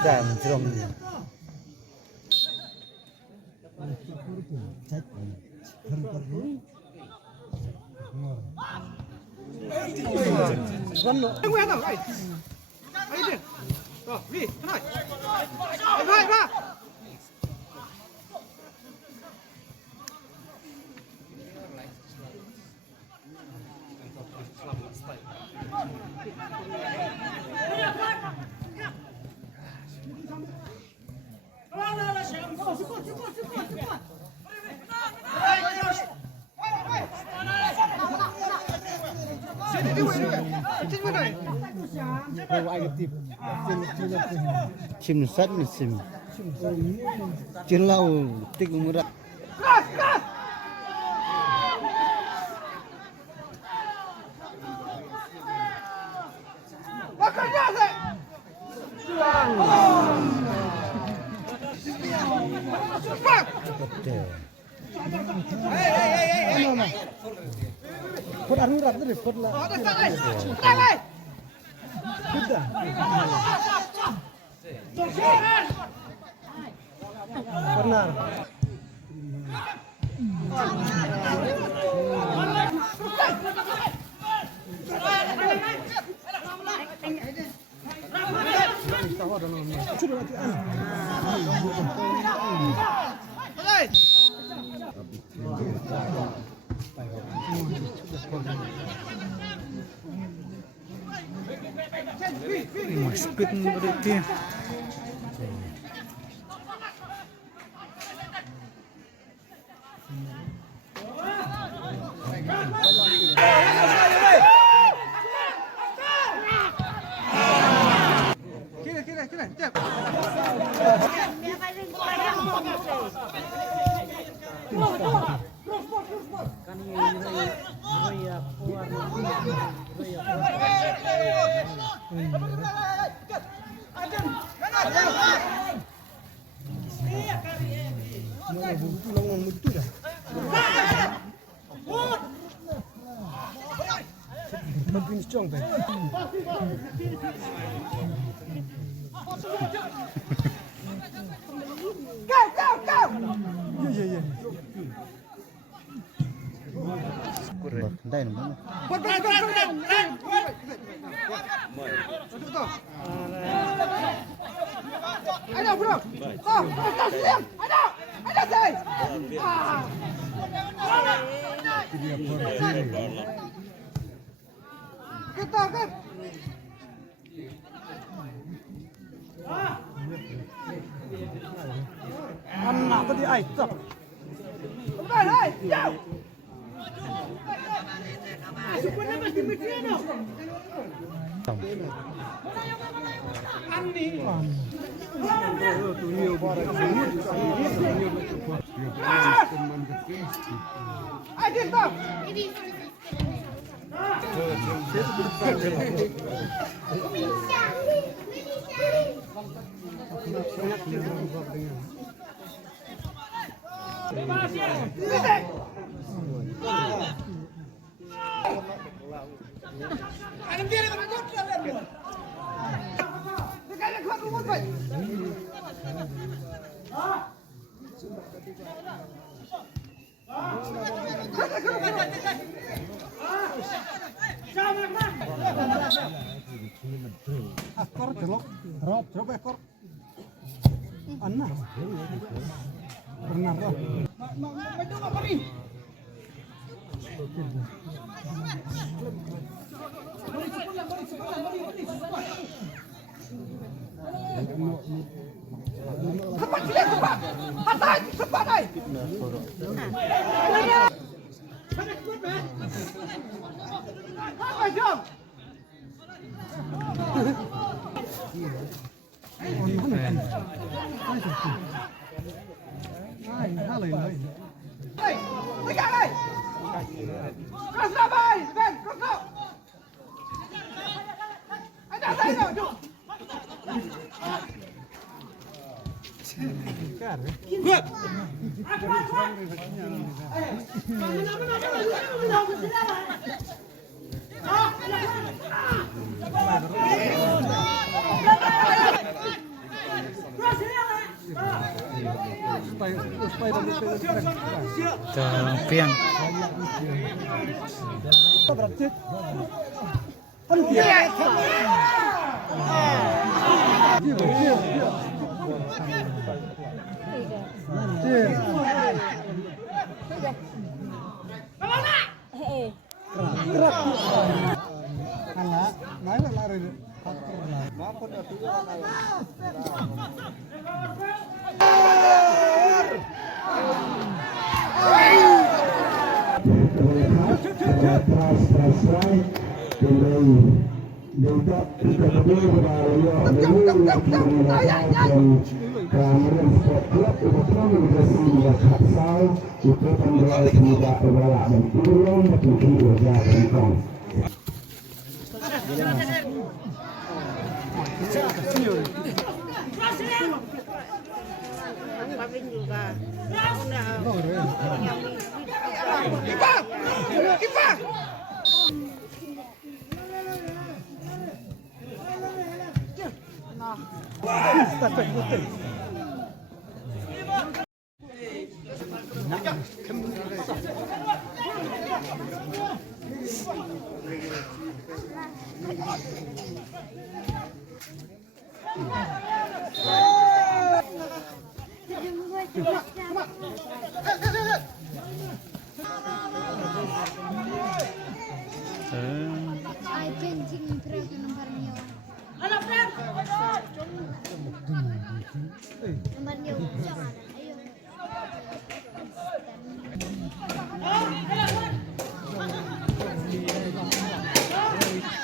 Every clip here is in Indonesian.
Jam jerong chim sắt chim chim lau tích mưa đất Kod anu rat deh, kod lah. Sudah. Benar. Speed berarti. Kira. Đây là Ayo bro, kita kan anak tadi aisyah hai jauh supaya masih mediano Andi Adil tak? Ekor jelok, drop ekor. Anna. Pernah roh. Piang. Ay, kencing berapa nomornya? Nomornya jangan.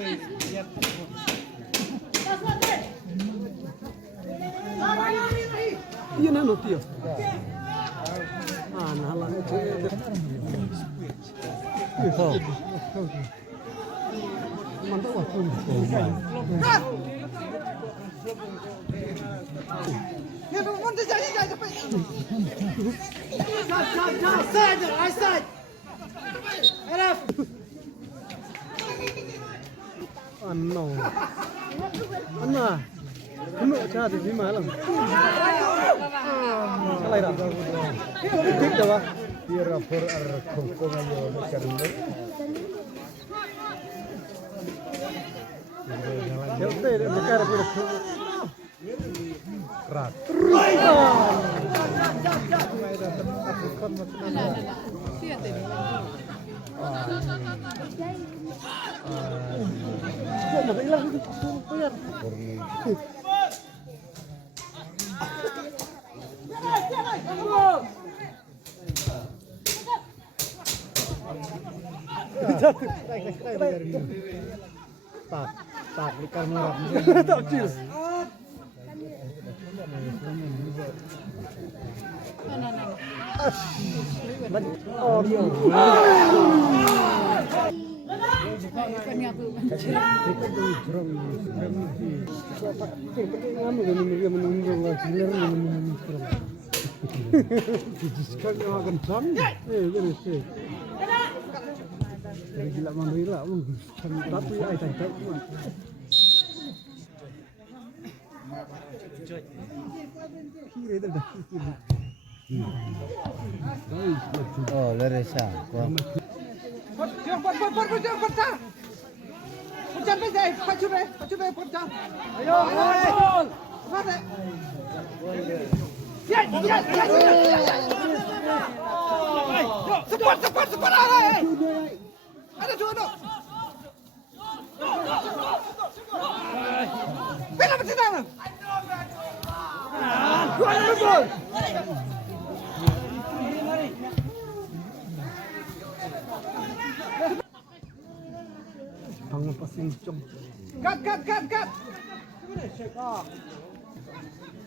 Ayo. Iya nano tio. Ah, nah lah itu. Mantap waktu ini. Ya, mau jadi sampai. Side. Araf. Anno. Anna. Kamu cari di malam. Salai dah. Tik dah. Biar rapor kongkong ayo karena. Ya udah, bekar pun. Rat. Tak, ikan merah. Tak cil. Oh, dia. Gila mandiri lah, tapi ay tak. Oh, Larissa. Ayo. Bangun pasing cong. Cut.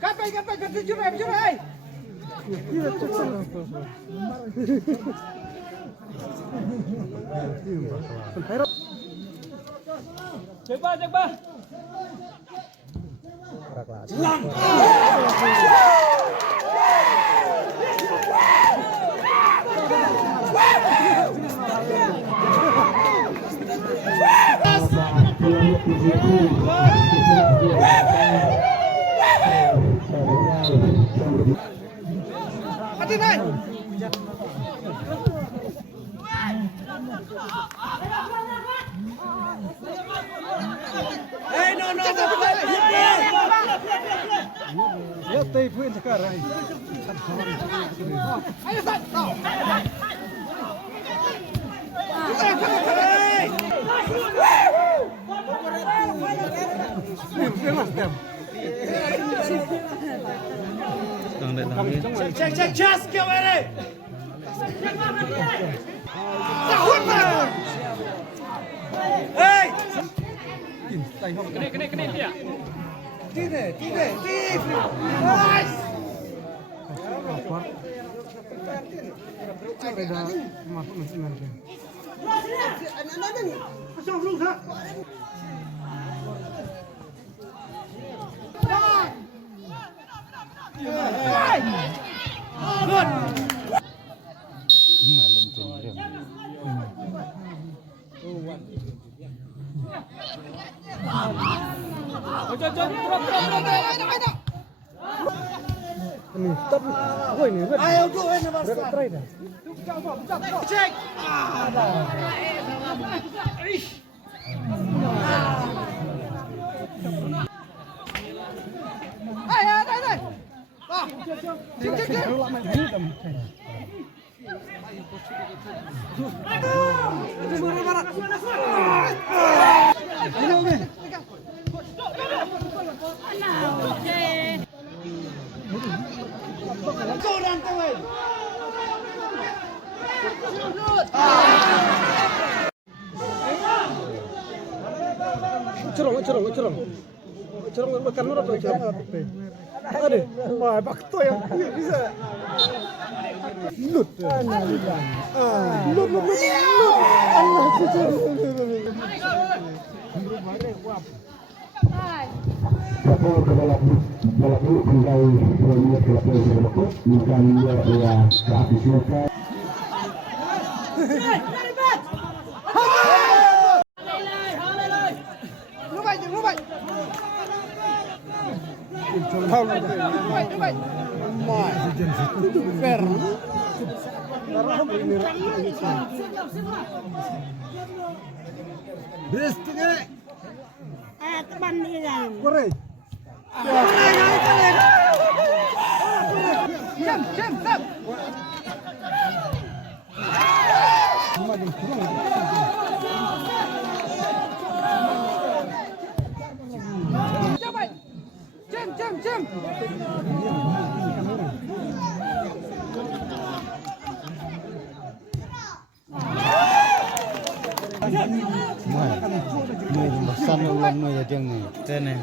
Cut baik, jurai. Iya, cok. Coba. Hati naik. No. Ya taipuin sekarang. Ayo, Sat. Cek, just get ready. Hey! Kena dia. Tiga. Nice. Good. Ini stop. Oh ini. Ayo go in nomor Try dah. Cek. Ayo. Cek. Cerong makan murah apa cerong? Ada. Wah, bakto yang bisa. Lut. Lut. Allah cucu. Kapal ke dalam bingkai berminyak kelapa bukan ya kehabiskan. Rubai. Fair. Teman dia. Korek. Jam. Jam. Mai besar ulan mai jadi ni. Tene.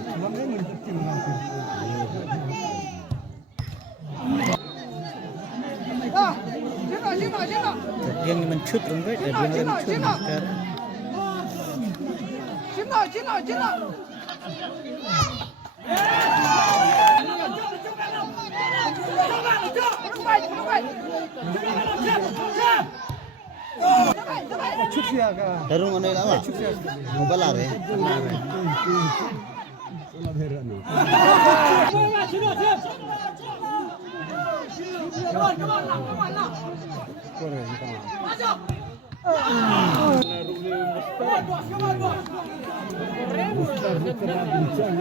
Sino. Yang mencut orang dia mencut sekarang. Cino. Darung mana lama? Mobile are. Bukan bincang